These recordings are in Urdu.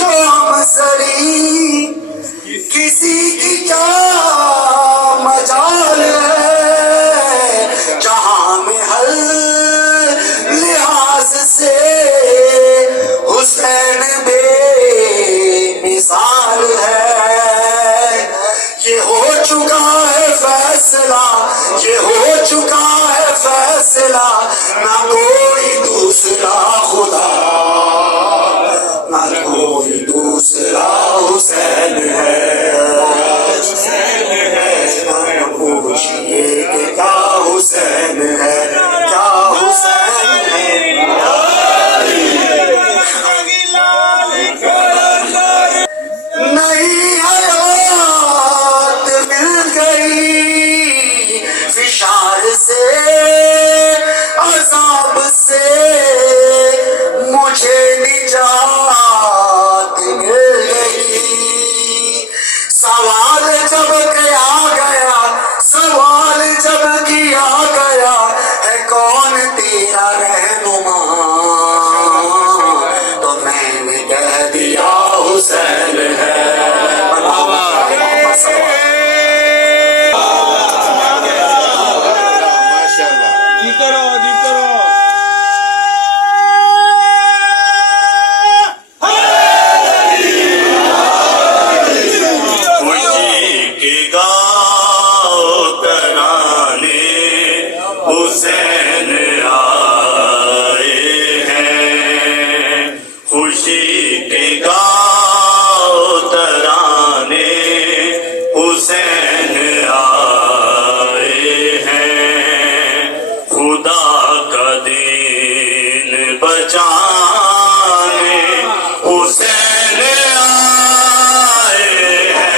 جو ہم سری کسی کی کیا مجال ہے، جہاں میں ہر لحاظ سے حسین بے مثال ہے۔ یہ ہو چکا ہے فیصلہ، یہ ہو چکا ہے فیصلہ، نہ کوئی دوسرا خدا نہ کوئی دوسرا حسین ہے۔ نہ پوچھئے کہ کیا حسین ہے، کیا حسین ہے۔ نئی حیات مل گئی فشار سے، عذاب سے مجھے نجات مل گئی۔ سوال جب کیا گیا، سوال جب کیا گیا ہے کون تیرا رہنما، تو میں نے کہہ دیا حسین ہے۔ حسین آئے ہیں، خوشی کے گاؤ ترانے حسین آئے ہیں، خدا کا دین بچانے حسین آئے ہیں۔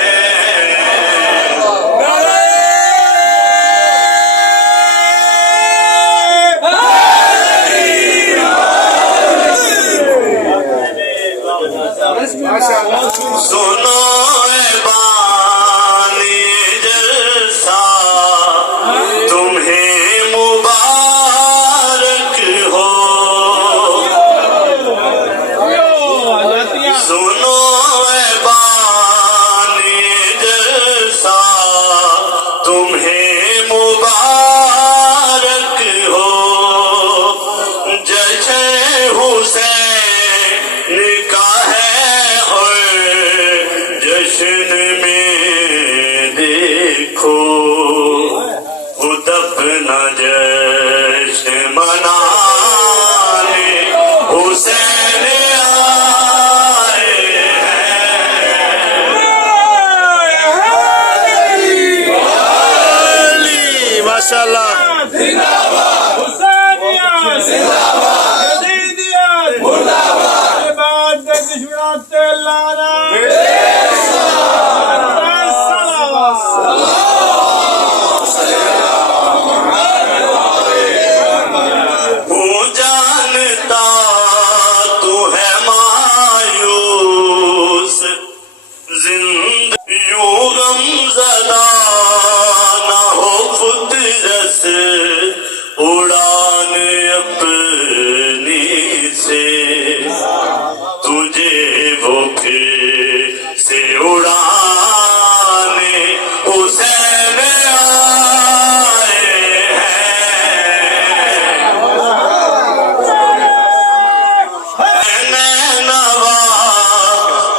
سنو اے بانی جلسہ تمہیں مبارک ہو، سنو اے بانی جلسہ تمہیں مبارک ہو، جشن حسین کا ہے اور جشن میں دیکھو خود اپنا جشن منانے حسین آئے ہیں۔ ماشاءاللہ اڑان اپنی سے تجھے وہ پھر سے اڑانے حسین آئے ہیں۔ نینوا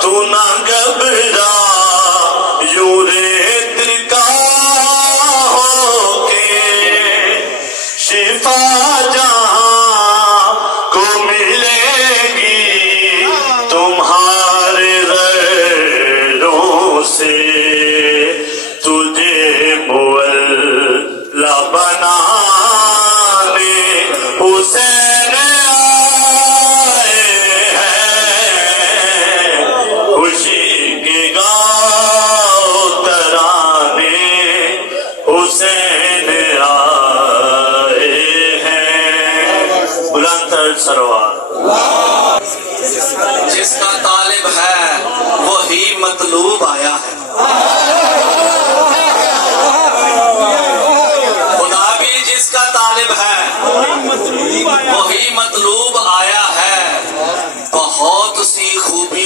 تو نہ گھبرا، یوں ریت کا ہو کے شفا جہاں کو ملے گی تمہارے غیروں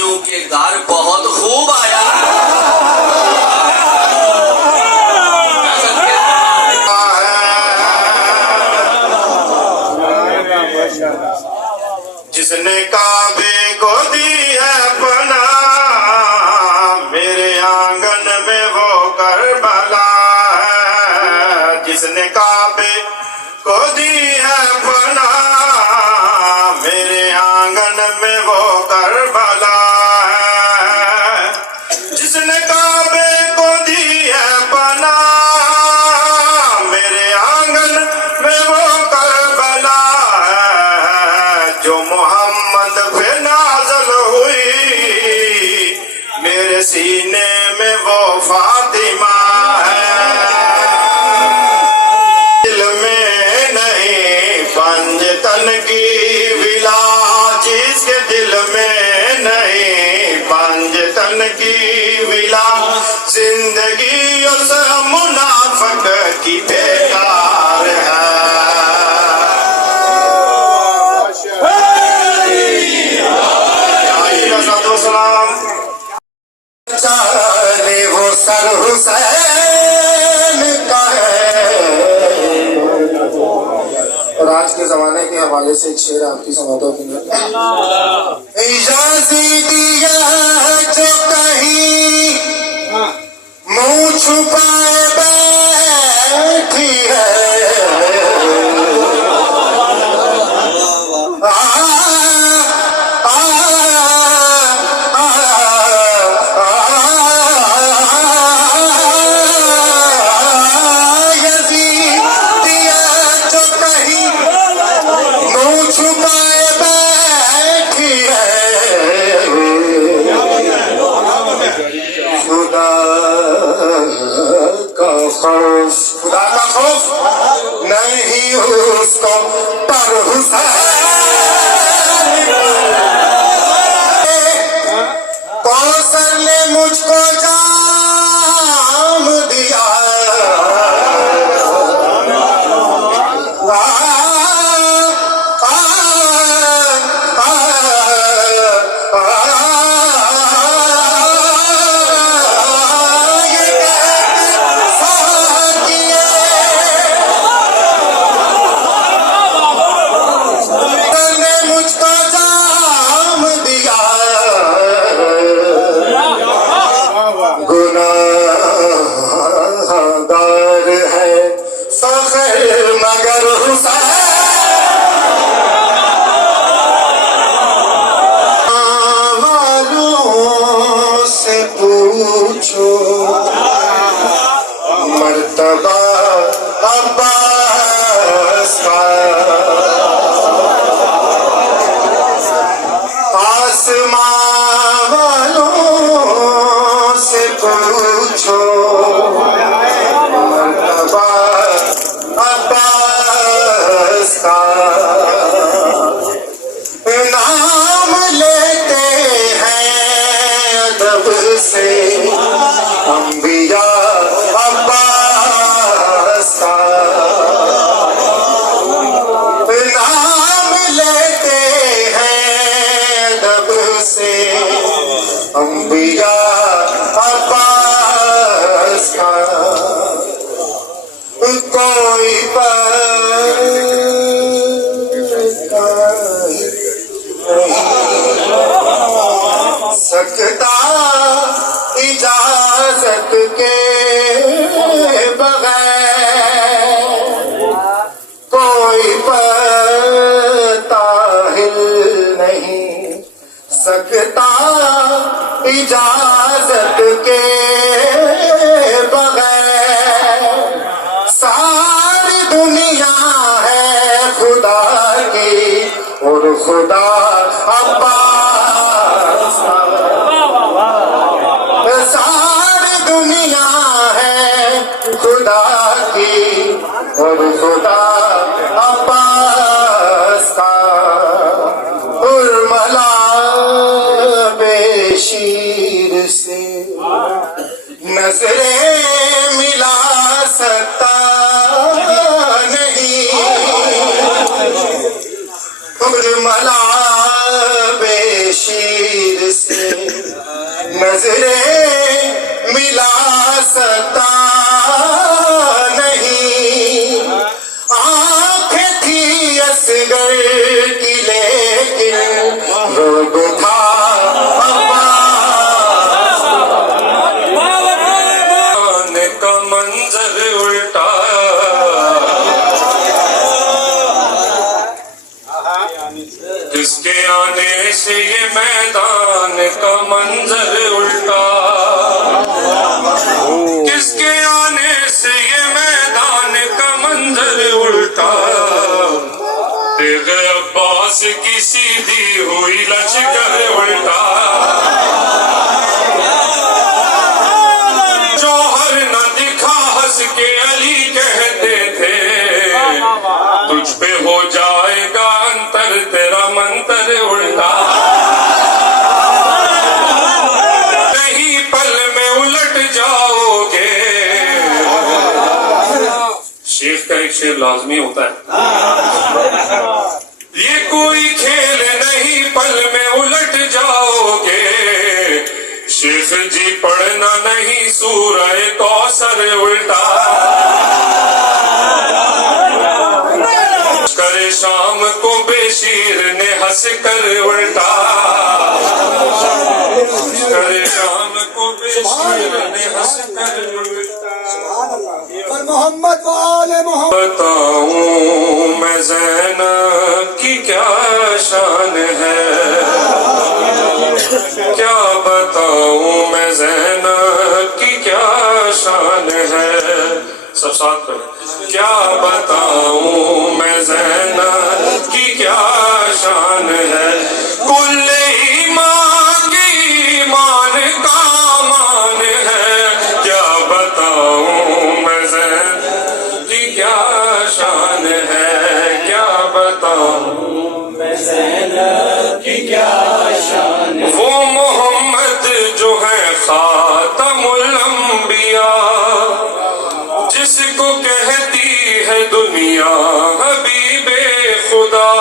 بھائیوں کے گھر بہت خوب آیا جس نے کعبے کو دی ہے پناہ میرے آنگن میں وہ کربلا ہے جس نے کعبے کو دی ہے پناہ میرے آنگن میں وہ کربلا ہے جس نے کعبے کو دی ہے پناہ میرے آنگن میں وہ کربلا ہے جو محمد پہ نازل ہوئی میرے سینے میں وہ فاطمہ ہے دل میں نہیں پنجتن کی ولا جس کے دل میں نہیں پنجتن کی ولا زندگی اس منافق کی بیکار ہے چاہے وہ سر حسین کا ہے اور آج کے زمانے کے حوالے سے ایک شعر آپ کی سناتا ہوں یزیدیہ جو کہیں منہ چھپائے بیٹھی ہے خدا کا خوف نہیں اس کو پر حسین کوثر نے مجھ کو جام دیا مرتبہ عباس کا آسمان والوں سے پوچھو مرتبہ عباس کا نام لیتے ہیں ادب سے انبیاء عباس کا نام لیتے ہیں ادب سے انبیاء عباس کا کوئی سکتا اجازت کے بغیر کوئی پتہ ہل نہیں سکتا اجازت کے بغیر ساری دنیا ہے خدا کی اور خدا عباس ساری دنیا ہے خدا کی اور خدا عباس کا ارملا بے شیر سے نظریں ملا سکتا نہیں ارملا بے شیر سے نظریں ملا سکتا نہیں، آنکھیں تھی اصغر کی لیکن رعب تھا کا منظر الٹا، کس کے آنے سے یہ میدان کا منظر الٹا، کس کے آنے سے یہ میدان کا منظر الٹا، تیغ عباس کی سیدھی ہوئی لشکر الٹا، جوہر نہ دکھا ہنس کے علی کہتے تھے، تجھ پہ ہو جائے گا انتر تیرا منتر الٹا، نہیں پل میں الٹ جاؤ گے، شیخ کا ایک شعر لازمی ہوتا ہے، یہ کوئی کھیل نہیں پل میں الٹ جاؤ گے، شیخ جی پڑھنا نہیں سورہ کوثر الٹا، کرے شام کو بے شیر نے ہنس کر الٹا، کرے شام کو بے شیر نے ہنس کر الٹا، اور محمد و آل محمد بتاؤں میں زینب کی کیا شان ہے، کیا بتاؤں میں زینب کی کیا شان ہے، سب ساتھ پڑھیں، کیا بتاؤں میں زینب کی کیا شان ہے، کل ایمان کی ایمان کا مان ہے، کیا بتاؤں میں زینب کی کیا شان ہے، کیا بتاؤں میں زینب کی کیا شان ہے، وہ محمد جو ہے خاتم الانبیاء، جس کو کہتی ہے دنیا حبیب خدا،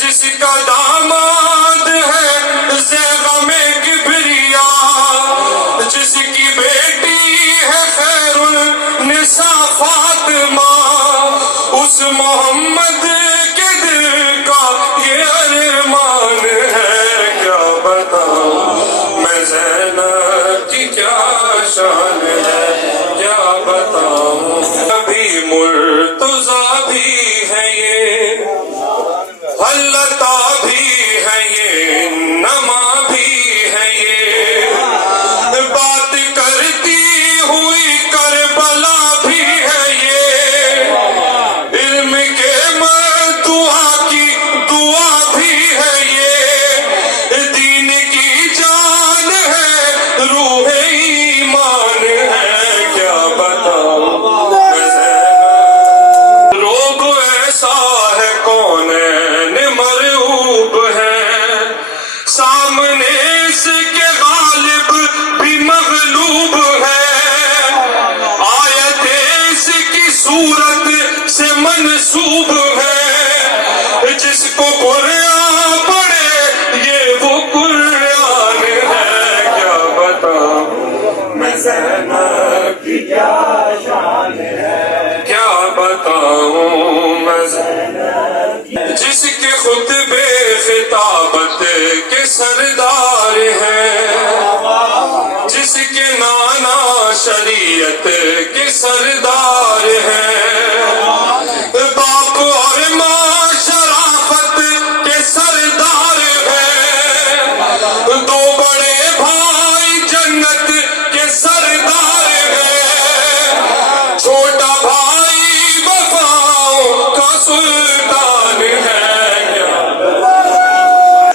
جس کا داماد ہے زیغم کبریا، جس کی بیٹی ہے خیر النساء فاطمہ، اس محمد کے دل کا یہ ارمان ہے، کیا بتاؤں میں زینب کی کیا شان ہے، کیا بتاؤں، ابھی مرتضیٰ بھی ہے یہ، حلتا بھی ہے یہ، نما بھی ہے یہ، بات کرتی ہوئی کربلا بھی ہے یہ، علم کے مدعا کی دعا بھی ہے یہ، دین کی جان ہے، روح ایمان ہے، کیا بتاؤں میں زینب، روب ایسا ہے کونین مرعوب ہے، سامنے اس کے غالب بھی مغلوب ہے، آیت اس کی صورت سے منسوب ہے، جس کو قرآن پڑھے یہ وہ قرآن ہے، کیا بتاؤں میں زینب کی کیا شان ہے، کیا بتاؤں میں زینب، جس کے خطبے خطابت کے سردار ہیں، جس کے نانا شریعت کے سردار ہیں، باپ اور ماں شرافت کے سردار ہیں، دو بڑے بھائی جنت کے سردار ہیں، چھوٹا بھائی وفاؤں کا سلطان ہے،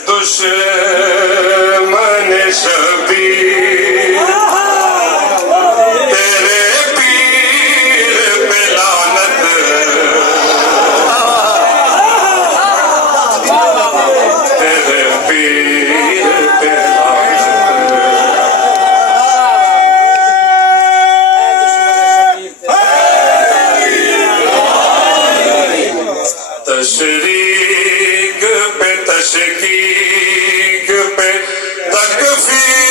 دشمن شبیر تیرے پیر پہ لعنت، تیرے پیر پہ لعنت، تشریق پہ تشکیق پہ تکفیر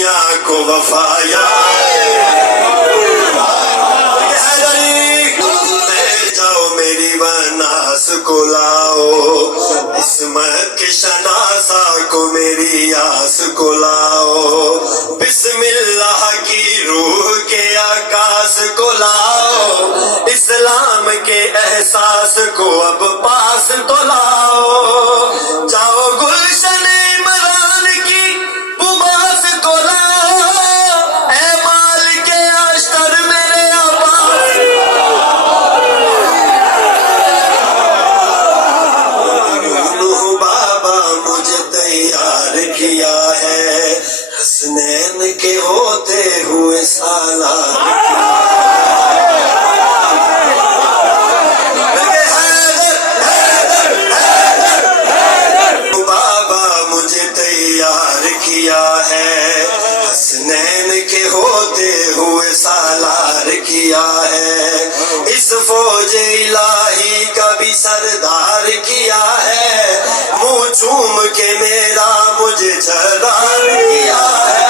دنیا کو وفا لے جاؤ میری وناس کو لاؤ، عصمت کے شناسا کو میری آس کو لاؤ، بسم اللہ کی روح کے آکاس کو لاؤ، اسلام کے احساس کو اب پاس تو لاؤ، جاؤ گلشن عمران کی بماس کو لاؤ، اے مال کے اشتر میرے عباس، نوح بابا مجھے تیار کیا ہے، حسنین کے ہوتے ہوئے سالار کیا ہے، حسنین کے ہوتے ہوئے سالار کیا ہے، اس فوج الہی کا بھی سردار کیا ہے، منہ چوم کے میرا مجھے جرار کیا ہے،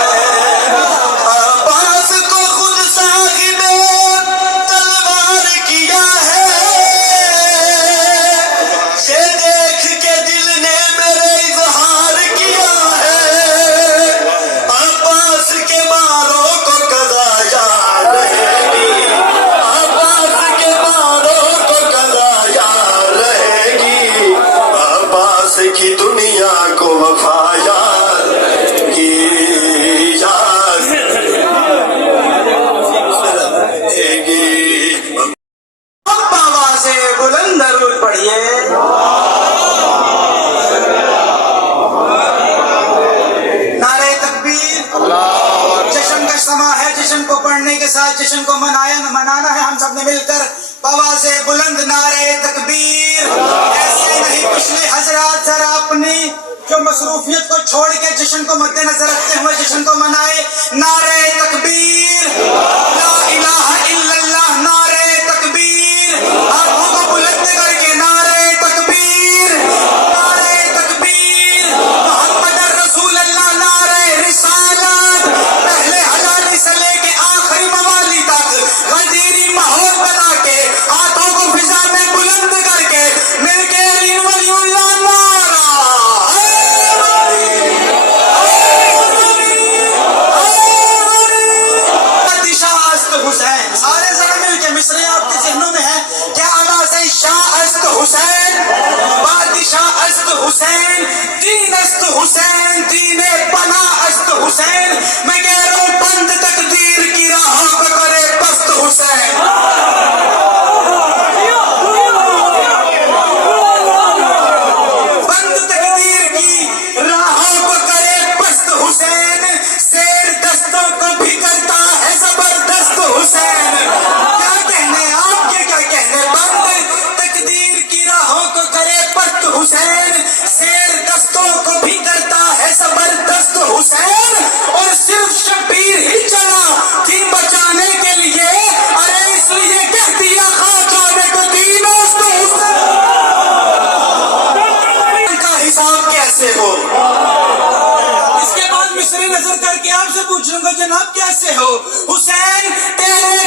عباس کو خود صاحب تلوار کیا ہے، یہ دیکھ کے دل نے میرے اظہار کیا ہے، عباس کے باروں کو قضا یاد رہے گی، عباس کے باروں کو قضا یاد رہے گی، عباس کی دنیا کو وفا یاد رہے گی، یاد رہے گی۔ اب آواز بلند درود پڑھیے۔ نعرہ تکبیر، جشن کا سما ہے، جشن کو پڑھنے کے ساتھ جشن کو منانا ہے ہم سب نے مل کر، آواز بلند نعرہ تکبیر۔ ایسے نہیں پچھلے حضرات ذرا اپنی جو مصروفیت کو چھوڑ کے جشن کو مد نظر رکھتے ہوئے جشن کو منائے، نعرہ تکبیر، لا الہ الا اللہ، نعرہ تکبیر، آنکھوں کو بلند کر کے نعرہ تکبیر، نعرہ تکبیر، محمد رسول اللہ، نعرہ رسالت، پہلے حلالی سے لے کے آخری موالی تک غدیری ماحول بنا کے ہاتھوں کو فضا میں بلند کر کے مل کے علی ولی اللہ نعرہ حسین، سارے ذرا مل کے مصرے آپ کے ذہنوں میں ہے کیا؟ آواز شاہ است حسین، بادشاہ است حسین، دین است حسین، دین پناہ است حسین، میں کہہ رہا ہوں بند تقدیر کی راہوں پہ کرے پست حسین، بند تقدیر کی راہوں کو کرے پست حسین، شیر دستوں کو بھی کرتا ہے زبردست حسین، کیا کہنے آپ کے کیا کہنے، بند تقدیر کی راہوں کو کرے پست حسین، شیر دستوں کو بھی کرتا ہے زبردست حسین، اور صرف شبیر ہی چلا دین بچانے کے لیے، ارے اس لیے کہہ دیا خاک آنے کو دین است حسین، کا حساب کیسے ہو؟ اس کے بعد مصری نظر کر کے آپ سے پوچھوں گا جناب کیسے ہو؟ حسین تیرے